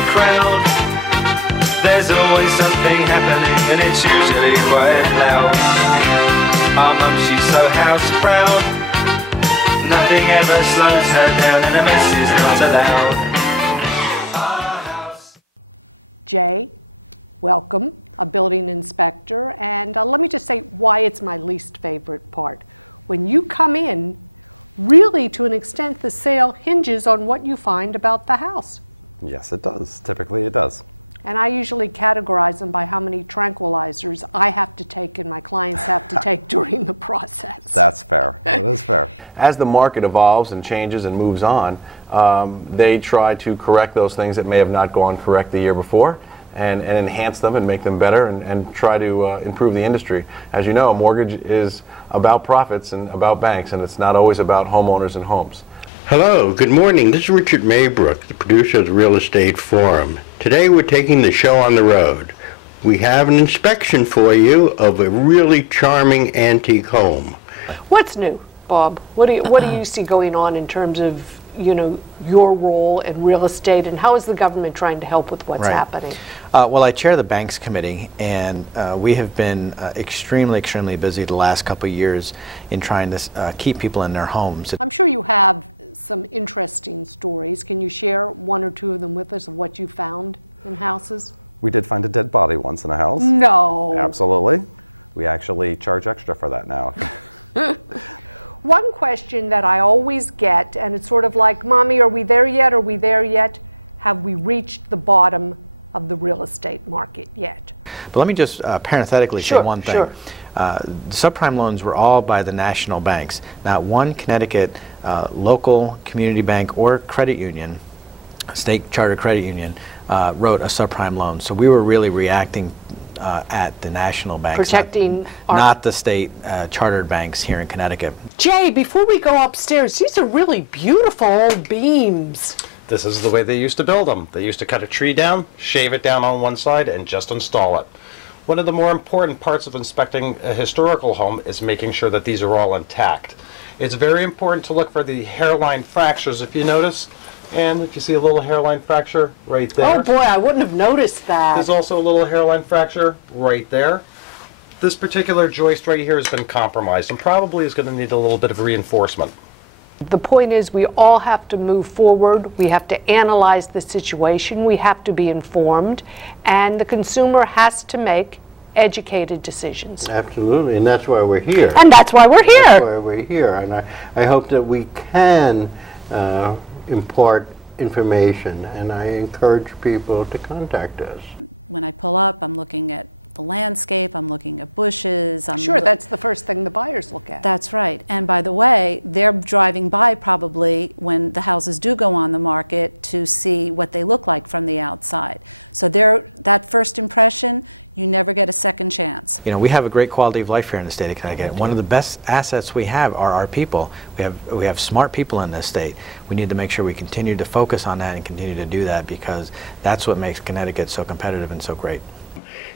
a crowd. There's always something happening and it's usually quite loud. Our mum, she's so house proud. Nothing ever slows her down and a mess is not allowed. Our house. Jay, welcome, a building inspector, and let me just say why it's my least favorite part. When you come in, really to an extent the sale hinges on what you find about the house. Yes, it does. Typically it does. And I usually categorize them by how many tranquilizers I have to take and my clients have to take during the process. That's fair. That is fair. As the market evolves and changes and moves on, they try to correct those things that may have not gone correct the year before and enhance them and make them better and try to improve the industry. As you know, a mortgage is about profits and about banks, and it's not always about homeowners and homes. Hello, good morning. This is Richard Maybrook, the producer of the Real Estate Forum. Today we're taking the show on the road. We have an inspection for you of a really charming antique home. What's new, Bob? What do you see going on in terms of, you know, your role in real estate, and how is the government trying to help with what's happening? Well, I chair the Banks Committee, and we have been extremely busy the last couple of years in trying to keep people in their homes. I'm sure you have some interesting stories. Can you share one or two of them with us of what you found in houses? We did find a dead body once in a house. No. Absolutely. We actually charge extra for that now. One question that I always get, and it's sort of like, Mommy, are we there yet? Are we there yet? Have we reached the bottom of the real estate market yet? But let me just parenthetically say one thing. Sure. Subprime loans were all by the national banks. Not one Connecticut local community bank or credit union, state charter credit union, wrote a subprime loan. So we were really reacting at the national banks, protecting not the state chartered banks here in Connecticut. Jay, before we go upstairs, these are really beautiful old beams. This is the way they used to build them. They used to cut a tree down, shave it down on one side, and just install it. One of the more important parts of inspecting a historical home is making sure that these are all intact. It's very important to look for the hairline fractures, if you notice. And if you see a little hairline fracture right there. Oh boy, I wouldn't have noticed that. There's also a little hairline fracture right there. This particular joist right here has been compromised and probably is going to need a little bit of reinforcement. The point is, we all have to move forward. We have to analyze the situation. We have to be informed. And the consumer has to make educated decisions. Absolutely, and that's why we're here. And that's why we're here. That's why we're here. And I hope that we can impart information, and I encourage people to contact us. When I pull up, I'm looking at the landscape, I'm looking at bushes. Sure, that's the first thing the buyers look at. That's right. And by the way, they're driving by probably when the houses do go on the market to see what they look like from the outside. So that first impression, you never get a second chance. You know, we have a great quality of life here in the state of Connecticut. One of the best assets we have are our people. We have smart people in this state. We need to make sure we continue to focus on that and continue to do that, because that's what makes Connecticut so competitive and so great.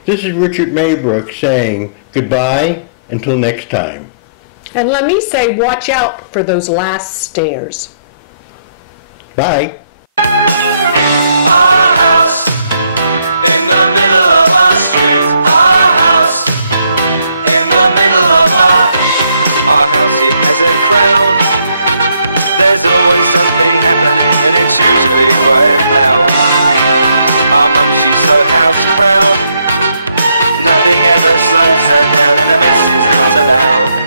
This is Richard Maybrook saying goodbye until next time. And let me say, watch out for those last stairs. Bye. Our house in the middle of our street. Our house in the middle of our house. It has a crowd. There's always something happening and it's usually quite loud. Our mum, she's so house proud. Nothing ever slows her down and a mess is not allowed.